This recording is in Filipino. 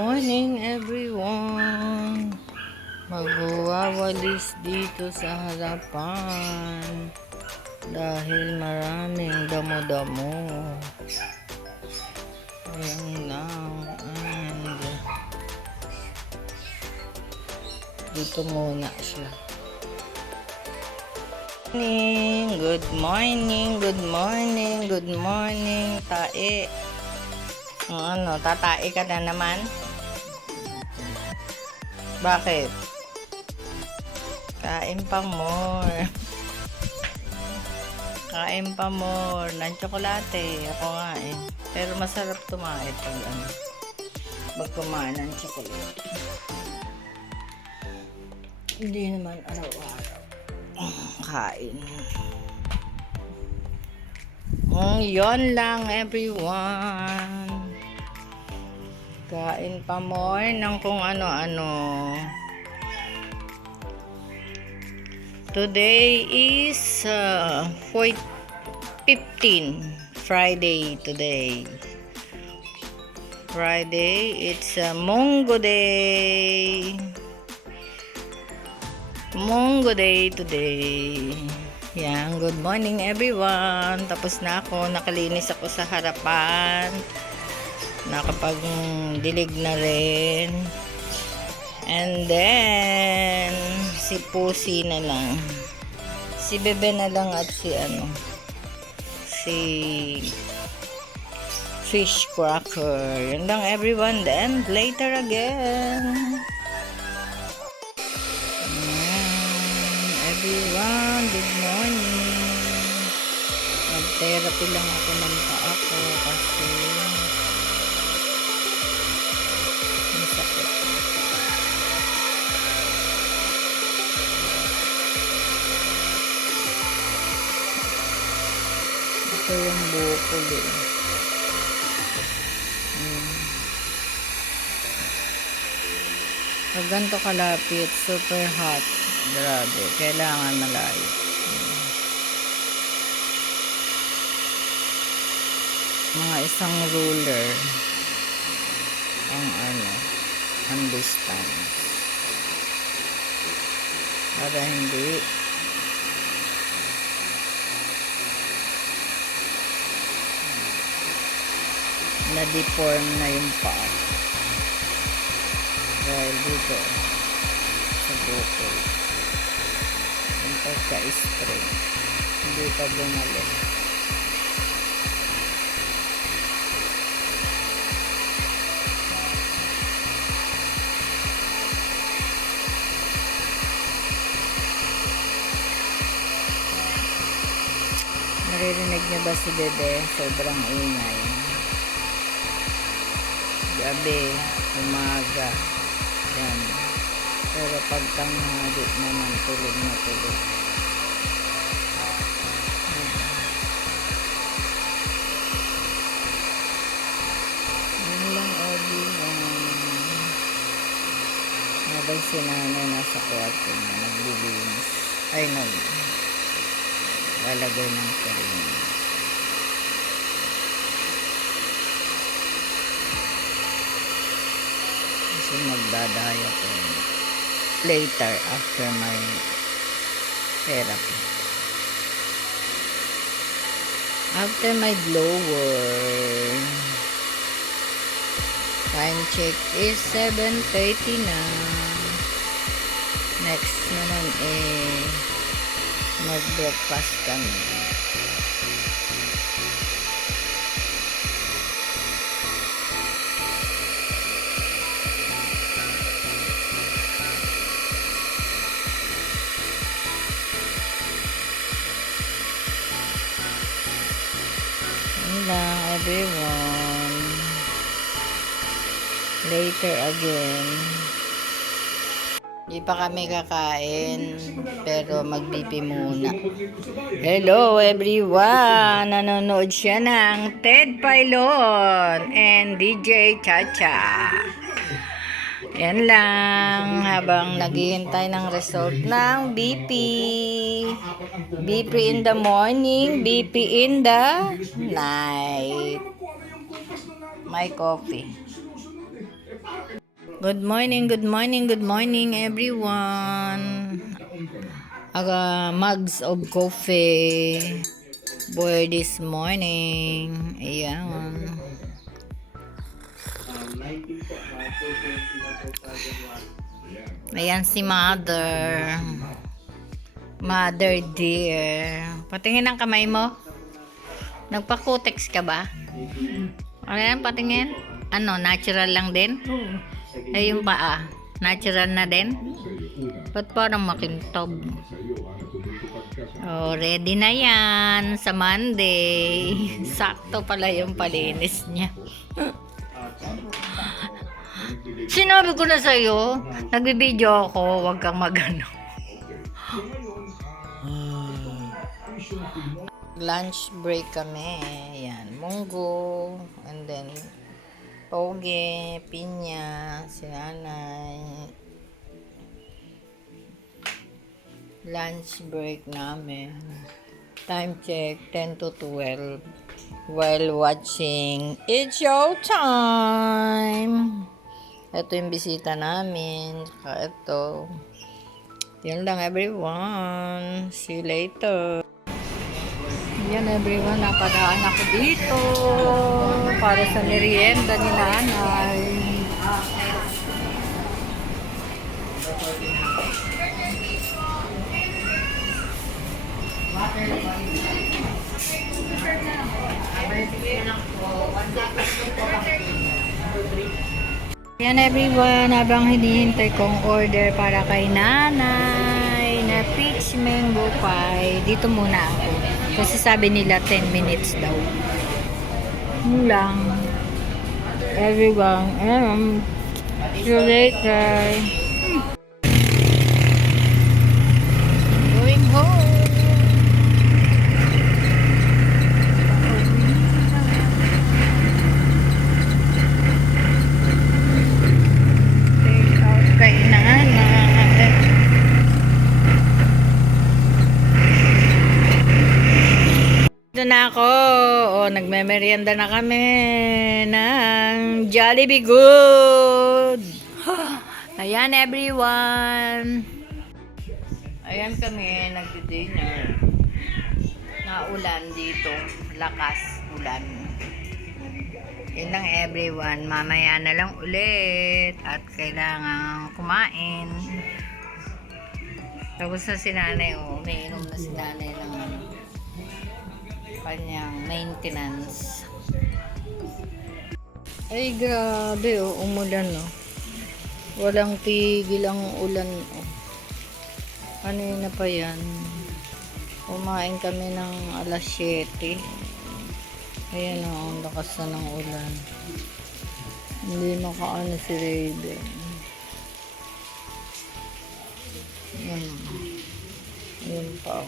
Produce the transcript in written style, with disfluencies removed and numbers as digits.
morning everyone. Magwawalis dito sa harapan dahil maraming damo-damo. Ayan lang. And dito muna siya. Good morning, good morning, good morning, tae. Ano, tatae ka na naman? Bakit? Kain pa more. Kain pa more ng tsokolate. Ako nga eh. Pero masarap tumae pag ano, pag kumain ng tsokolate. Hindi naman araw-araw kain. Yon lang everyone. Kain pa more ng kung ano-ano. Today is 15 Friday today. Friday, it's Mongo Day. Mongo Day today. Yan, good morning everyone. Tapos na ako, nakalinis ako sa harapan. Nakapag-dilig na rin. And then si Pusi na lang. Si Bebe na lang at si Fish Cracker. Yan lang everyone. Then later again. Everyone, good morning. Mag-therapy lang ako ng paa ko kasi ang sakit. Ito yung buko din. Pag ganito kalapit, super hot. Grabe, kailangan malayo. Mga isang ruler ang distance. Para hindi na-deform na yung paa. Dahil dito sa buko. Yung pagka-spray. Hindi pa bumalik. Naririnig niyo ba si Bebe? Sobrang ingay. Gabi, umaga. Yan. Pero pag tanghali naman, tulog na tulog. Yun lang, everyone. Habang si nanay nasa kwarto na, naglilinis. Ay, lalagay ng karin. Kasi magdadaya ko later after my therapy. After my blower. Time check is 7:30 na. Next naman mag-breakfast kami. Everyone, later again. Di pa kami kakain pero mag-BP muna. Hello everyone, nanonood siya ng Ted Pailon and DJ Chacha. Yan lang habang naghihintay ng result ng BP. BP in the morning, BP in the night. My coffee. Good morning, good morning, good morning everyone. Mugs of coffee for this morning. Ayan. Ayan si Mother. Mother dear. Patingin ang kamay mo. Nagpa-cutex ka ba? Ayan, patingin. Ano, natural lang din? Ay, yung paa. Natural na din? Ba't parang makintab? Oh, ready na yan sa Monday. Sakto pala yung palinis niya. Sinabi ko na sa'yo, nagbibideo ako, huwag kang magano. Lunch break kami. Yan, munggo, and then toge, pinya, sinanay. Lunch break namin. Time check, 10 to 12. While watching It's Showtime! Ito yung bisita namin. Saka ito. Yan lang everyone. See you later. Yan everyone. Napadaan ako dito. Para sa merienda ni nanay. Yan everyone, habang hinihintay kong order para kay nanay na peach mango pie, dito muna ako. Kasi sabi nila 10 minutes daw. Yun lang. Everyone, see you later. Going home. Ito na ako. Nagme-merienda na kami ng Jollibee Good. Ayan everyone. Ayan kami, nagdi-dinner. Naulan dito. Lakas ulan. Yun lang everyone. Mamaya na lang ulit. At kailangan kumain. Tapos na si nanay. Umiinom na si nanay ng kanyang maintenance. Ay grabe umulan walang tigil ang ulan kanina pa yan. Kumain kami ng alas 7. Ayan ang lakas na ng ulan. Hindi makaano si Raven. Yun pa.